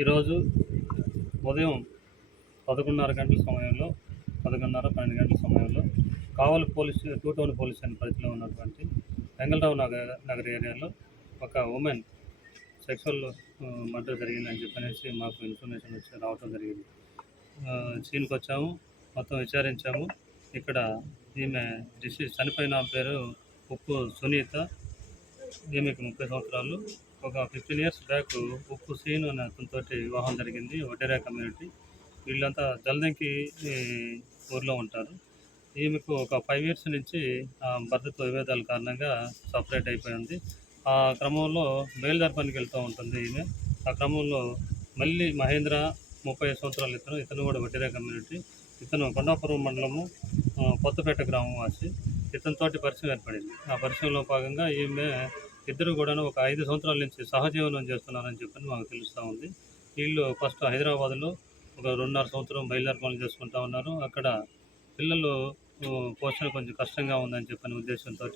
ఈరోజు ఉదయం 11:30 గంటల సమయంలో 11:30, 12 గంటల సమయంలో Kavali police, two town police station పరిధిలో ఉన్నటువంటి వెంగళరావు నగర్ ఏరియాలో ఒక ఉమెన్ సెక్షువల్ మర్డర్ జరిగిందని చెప్పనేసి మాకు ఇన్ఫర్మేషన్ వచ్చి రావటం జరిగింది. సీన్కి వచ్చాము, మొత్తం విచారించాము. ఇక్కడ ఈమె చనిపోయిన పేరు ఉప్పు సునీత. ఈమెకి 30 సంవత్సరాలు. ఒక 15 years బ్యాక్ ఉప్పు సీను అనే అతనితో వివాహం జరిగింది. వడ్డేరా కమ్యూనిటీ. వీళ్ళంతా జల్దంకి ఊర్లో ఉంటారు. ఈమెకు ఒక 5 years నుంచి భర్తతో విభేదాల కారణంగా సపరేట్ అయిపోయింది. ఆ క్రమంలో బయలుదేరి పనికి వెళ్తూ ఉంటుంది ఈమె. ఆ క్రమంలో మళ్ళీ మహేంద్ర 35 సంవత్సరాలు ఇతను కూడా వడ్డేరా కమ్యూనిటీ. ఇతను కొండాపురం మండలము కొత్తపేట గ్రామం వాసి. ఇతనితోటి పరిచయం ఏర్పడింది. ఆ పరిచయంలో భాగంగా ఈమె ఇద్దరు కూడాను ఒక 5 సంవత్సరాల నుంచి సహజీవనం చేస్తున్నారని చెప్పని మాకు తెలుస్తూ ఉంది. వీళ్ళు ఫస్ట్ హైదరాబాద్లో ఒక 2.5 సంవత్సరం బయలుదేరి పనులు చేసుకుంటూ ఉన్నారు. అక్కడ పిల్లలు పోషణ కొంచెం కష్టంగా ఉందని చెప్పిన ఉద్దేశంతో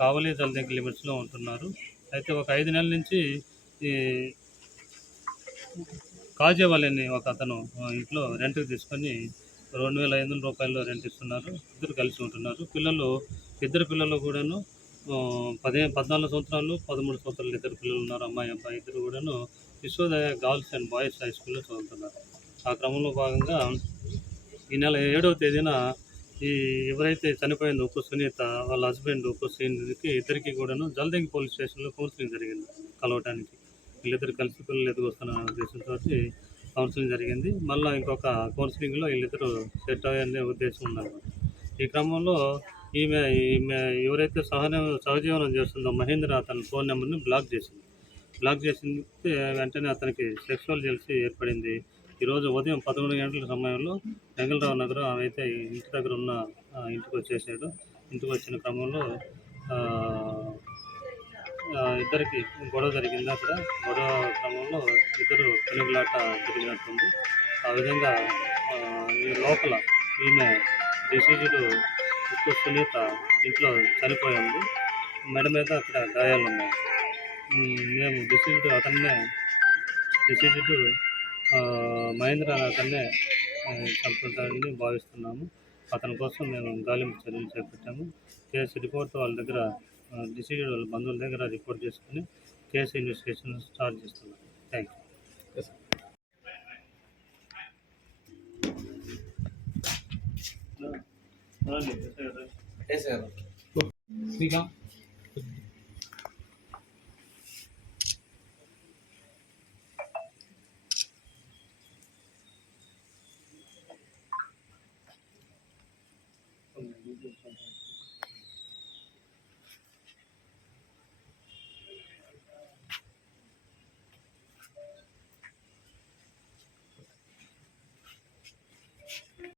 కావలి జల్దంకి లిమిట్స్లో ఉంటున్నారు. అయితే ఒక 5 నెలల నుంచి ఈ కాజేవాళ్ళని ఒక అతను ఇంట్లో రెంట్కి తీసుకొని 2,500 రూపాయలు రెంట్ ఇస్తున్నారు. ఇద్దరు కలిసి ఉంటున్నారు. ఇద్దరు పిల్లలు కూడాను 14 సంవత్సరాలు, 13 సంవత్సరాలు ఇద్దరు పిల్లలు ఉన్నారు. అమ్మాయి, అబ్బాయి ఇద్దరు కూడాను Vishwodaya girls and boys high స్కూల్లో చదువుతున్నారు. ఆ క్రమంలో భాగంగా ఈ నెల 7వ తేదీన ఎవరైతే చనిపోయింది ఉప్పు సునీత, వాళ్ళ హస్బెండ్ ఉప్పు శ్రీనిధికి ఇద్దరికి కూడాను జల్దంకి పోలీస్ స్టేషన్లో కౌన్సిలింగ్ జరిగింది కలవటానికి. వీళ్ళిద్దరు కలిసి పిల్లలు ఎదుగుస్తున్న ఉద్దేశంతో కౌన్సిలింగ్ జరిగింది. మళ్ళీ ఇంకొక కౌన్సిలింగ్లో వీళ్ళిద్దరూ సెట్ అయ్యే ఉద్దేశం ఉందన్నమాట. ఈ క్రమంలో ఈమె ఎవరైతే సహజీవనం చేస్తుందో మహేంద్ర అతని ఫోన్ నెంబర్ని బ్లాక్ చేసింది. వెంటనే అతనికి సెక్షువల్ జెల్సీ ఏర్పడింది. ఈరోజు ఉదయం 11 గంటల సమయంలో వెంగళరావు నగర్ అయితే ఇంటి దగ్గర ఉన్న ఇంటికి వచ్చేసాడు. ఇంటికి వచ్చిన క్రమంలో ఇద్దరికి గొడవ జరిగింది. అక్కడ గొడవ క్రమంలో ఇద్దరు పెనుగులాట జరిగినట్టుంది. ఆ విధంగా ఈ లోపల ఈమె డిసీజ్డ్ ఉప్పు సునీత ఇంట్లో చనిపోయింది. మెడ మీద అక్కడ గాయాలు ఉన్నాయి. మేము డిసీజ్డ్ మహేంద్ర అతన్నే చంపుతాడని భావిస్తున్నాము. అతని కోసం మేము గాలింపు చర్యలు చేపట్టాము. కేసు రిపోర్ట్ వాళ్ళ దగ్గర డిసీజ్డ్ వాళ్ళ బంధువుల దగ్గర రిపోర్ట్ చేసుకుని కేసు ఇన్వెస్టిగేషన్ స్టార్ట్ చేస్తున్నాం. Thank you.